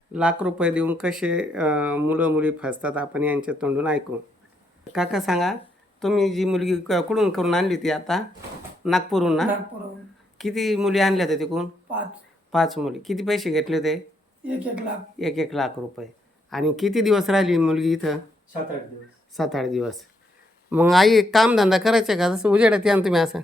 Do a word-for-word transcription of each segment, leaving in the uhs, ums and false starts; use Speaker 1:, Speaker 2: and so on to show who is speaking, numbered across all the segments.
Speaker 1: लाख रुपये देऊन कसे अं, मुलं मुली फसतात आपण यांच्या तोंडून ऐकू. काका सांगा, तुम्ही जी मुलगी क- कुठून करून आणली ती आता नागपूरहून ना?
Speaker 2: नागपूरहून
Speaker 1: किती मुली आणल्या होत्या तिकडून?
Speaker 2: पाच
Speaker 1: पाच मुली. किती पैसे घेतले होते?
Speaker 2: एक एक लाख
Speaker 1: एक एक लाख रुपये. आणि किती दिवस राहिली मुलगी इथं?
Speaker 3: सात आठ दिवस.
Speaker 1: सात आठ दिवस. मग आई कामधंदा करायचा का? जसं उजेडात या ना तुम्ही असं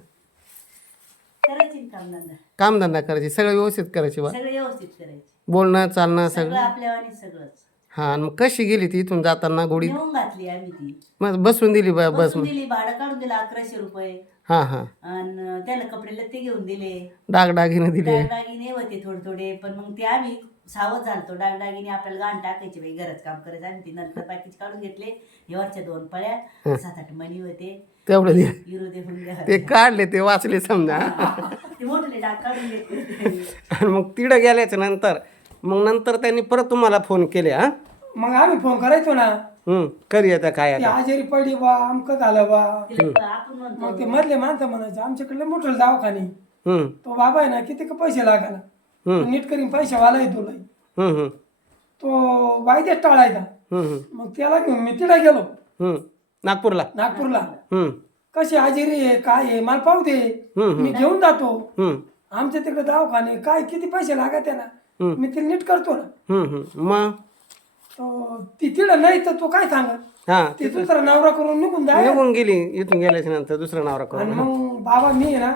Speaker 4: करायची ना कामधंदा,
Speaker 1: कामधंदा करायची, सगळं व्यवस्थित करायची बा,
Speaker 4: सगळं व्यवस्थित करायची,
Speaker 1: बोलणं चालणं
Speaker 4: सगळं
Speaker 1: सगळं.
Speaker 4: आपल्यावानी सगळंच.
Speaker 1: हां. आणि मग कशी गेली ती इथून जाताना गोडी?
Speaker 4: नेऊन घातली आम्ही ती,
Speaker 1: मग बसून दिली बा बस?
Speaker 4: बसून दिली, भाडं काढून दिलं अकराशे रुपये,
Speaker 1: हां हां.
Speaker 4: आणि त्याला कपडे लत्ते घेऊन दिले,
Speaker 1: डागडागिने दिले.
Speaker 4: डागडागिने होते थोडे थोडे, पण मग ते आम्ही सावध झालतो. डागडागिने आपल्याला गाण टाकायचे बाई, घरात काम करायचं. आम्ही ती नंतर पॅकेज काढून घेतले, वरच्या दोन पळ्या, सात आठ मणी होते,
Speaker 1: तेवढं दे.
Speaker 4: युरो दे म्हणून द्या.
Speaker 1: ते काढले, ते वाचले समजा.
Speaker 4: ते मोठे डाग काढून घेतले.
Speaker 1: आणि मग तिकडं गेल्याच्या नंतर मग नंतर त्यांनी परत तुम्हाला फोन केले? हां.
Speaker 2: मग आम्ही फोन करायचो ना,
Speaker 1: हम्म. करी आता काय
Speaker 2: ती
Speaker 1: आता?
Speaker 2: आजारी पडली बा, अमकं झालं बा.
Speaker 4: तिला आपण म्हणतो
Speaker 2: मग ते मधले माणसं म्हणायचे आमच्याकडले मोठं दवाखाने,
Speaker 1: हम्म.
Speaker 2: तो बाबा आहे ना किती का पैसे लागायला,
Speaker 1: हम्म.
Speaker 2: तो नीट करीन पैशावाला आहे तुला,
Speaker 1: हम्म हम्म.
Speaker 2: तो वायदेच टाळायचा.
Speaker 1: हम्म हम्म.
Speaker 2: मग त्याला घेऊन मी तिकडे गेलो
Speaker 1: हम्म. नागपूरला?
Speaker 2: नागपूरला.
Speaker 1: हम्म.
Speaker 2: कशी आजारी आहे काय आहे मला पाहू दे,
Speaker 1: हम्म.
Speaker 2: मी घेऊन जातो.
Speaker 1: हम्म.
Speaker 2: आमच्या तिकडे दवाखाने काय किती पैसे लागत आहे ना,
Speaker 1: हम्म.
Speaker 2: मी तिला नीट करतो ना.
Speaker 1: हम्म हम्म. मग
Speaker 2: तो ती तिकडे नाही तर तो काय सांगत,
Speaker 1: हां.
Speaker 2: ती दुसरा नवरा करून निघून जाय.
Speaker 1: निघून गेली इथून गेल्याच्या नंतर दुसरा नवरा
Speaker 2: आणि
Speaker 1: करून.
Speaker 2: मग बाबा मी आहे ना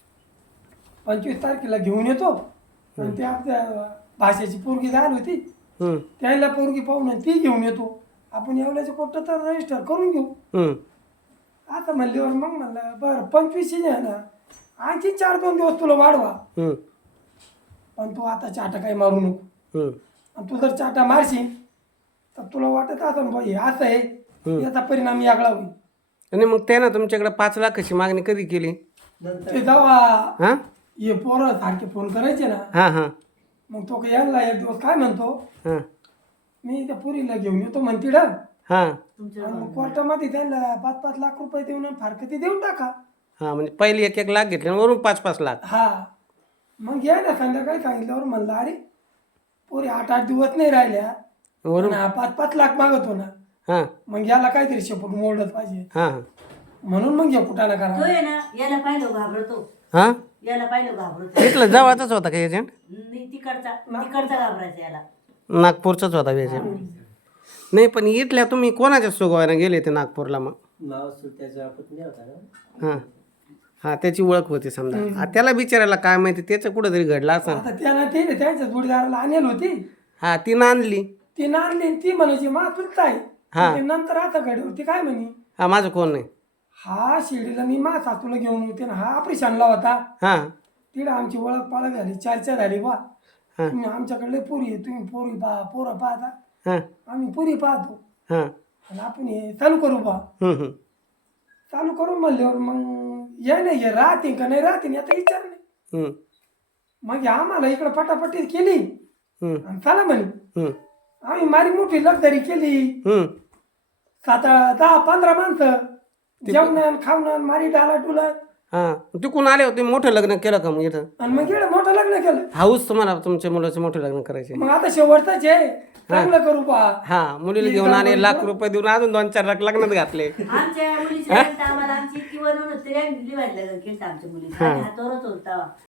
Speaker 2: पंचवीस तारखेला घेऊन येतो, आणि ते आपल्या भाषेची पोरगी झाली होती,
Speaker 1: हम्म.
Speaker 2: त्याला पोरगी पाहून ती घेऊन येतो. आपण एवढ्याचं कोर्ट तर रजिस्टर करून घेऊ.
Speaker 1: हम्म.
Speaker 2: आता म्हणल्यावर मग म्हणलं बरं पंचवीस आहे ना, आणखी चार दोन दिवस तुला वाढवा,
Speaker 1: हम्म.
Speaker 2: पण तू आता चाटा काही मारू नको.
Speaker 1: हम्म.
Speaker 2: आणि तू जर चाटा मारशील तर तुला वाटत असं भाई असं आहे, याचा परिणाम यागळा होईल.
Speaker 1: आणि मग त्यानं तुमच्याकडे पाच लाखाची मागणी कधी केली?
Speaker 2: ते जेव्हा
Speaker 1: हां
Speaker 2: हे पोरं सारखे फोन करायचे ना,
Speaker 1: हां हां
Speaker 2: मग तो काही यायला एक दिवस काय म्हणतो,
Speaker 1: हां
Speaker 2: मी त्या पुरीला घेऊन येतो म्हणतीड, आणि
Speaker 1: हां
Speaker 2: मग कोर्टामध्ये त्यांना पाच पाच लाख रुपये देऊन फारकती देऊन टाका.
Speaker 1: हां. म्हणजे पहिले एक एक लाख घेतले आणि वरून पाच पाच लाख.
Speaker 2: हा. मग या ना संध्याकाळी सांगितल्यावर म्हणलं अरे पोरी आठ आठ दिवस नाही राहिल्या,
Speaker 1: वरून
Speaker 2: आणि हा पाच पाच लाख मागतो ना,
Speaker 1: हां
Speaker 2: मग याला काहीतरी शेपूट मोडत पाहिजे,
Speaker 1: हां हां
Speaker 2: म्हणून मग घे कुठाना
Speaker 4: तो
Speaker 2: करा.
Speaker 4: आहे ना, याला पाहिलं घाबरतो,
Speaker 1: हां.
Speaker 4: याला पाहिलं घाबरतो.
Speaker 1: इथलं जवळचाच होता का एजंट?
Speaker 4: नाही, तिकडचा तिकडचा घाबरायचा याला.
Speaker 1: नागपूरचाच होता एजंट? नाही, पण इथल्या तुम्ही कोणाच्या सुगवायला गेले ते नागपूरला? मग
Speaker 3: नाव त्याचा पत्नी होता ना.
Speaker 1: हां हां. त्याची ओळख होती समजा. आ, त्याला बिचारायला काय माहिती, त्याचं कुठंतरी घडलं असं.
Speaker 2: आता त्याला ते त्यांच्या जोडीदाराला आणेल होती,
Speaker 1: हां. ती नांदली.
Speaker 2: ती नांदली आणि ती म्हणायची मा चुलता आहे.
Speaker 1: हा.
Speaker 2: ते नंतर आता घडी होती काय म्हणे,
Speaker 1: हां. माझं कोण नाही.
Speaker 2: हा शिर्डीला मी मा सासूला घेऊन होते ना, हा ऑपरेशनला होता.
Speaker 1: हां
Speaker 2: तिला आमची ओळख पाळख झाली, चर्चा झाली बा,
Speaker 1: हा.
Speaker 2: तुम्ही आमच्याकडले पुरी आहे, तुम्ही पोरी पहा पोरं पाहता,
Speaker 1: हां
Speaker 2: आम्ही पुरी पाहतो,
Speaker 1: हां.
Speaker 2: आणि आपण हे चालू करू बा.
Speaker 1: हम्म हम्म.
Speaker 2: चालू करू म्हणल्यावर मग ये नाही हे राहते का नाही राहते आता विचार नाही.
Speaker 1: हम्म
Speaker 2: मग हे आम्हाला इकडं पटापटी केली,
Speaker 1: हम्म
Speaker 2: आणि चला म्हणे.
Speaker 1: हम्म
Speaker 2: आम्ही मारी मोठी लक्झरी केली,
Speaker 1: हम्म.
Speaker 2: सात दहा पंधरा माणसं, जेवण खावणं मारी डाला डुला,
Speaker 1: हां. तिकडून आले होते, मोठं लग्न केलं का मग इथं?
Speaker 2: आणि मग इकडे मोठं लग्न केलं.
Speaker 1: हाऊस तुम्हाला तुमच्या मुलाचं मोठं लग्न करायचे?
Speaker 2: मग आता शेवटचाच आहे, चांगलं करू बा.
Speaker 1: हां. मुलीला घेऊन आले, लाख रुपये देऊन अजून दोन चार लाख लग्नात घातले.
Speaker 4: आमच्या मुलीच्या आम्हाला आमची इतकी बनवून होती, आम्ही लिवायला केलं आमच्या मुलीचं, हातावरच होता.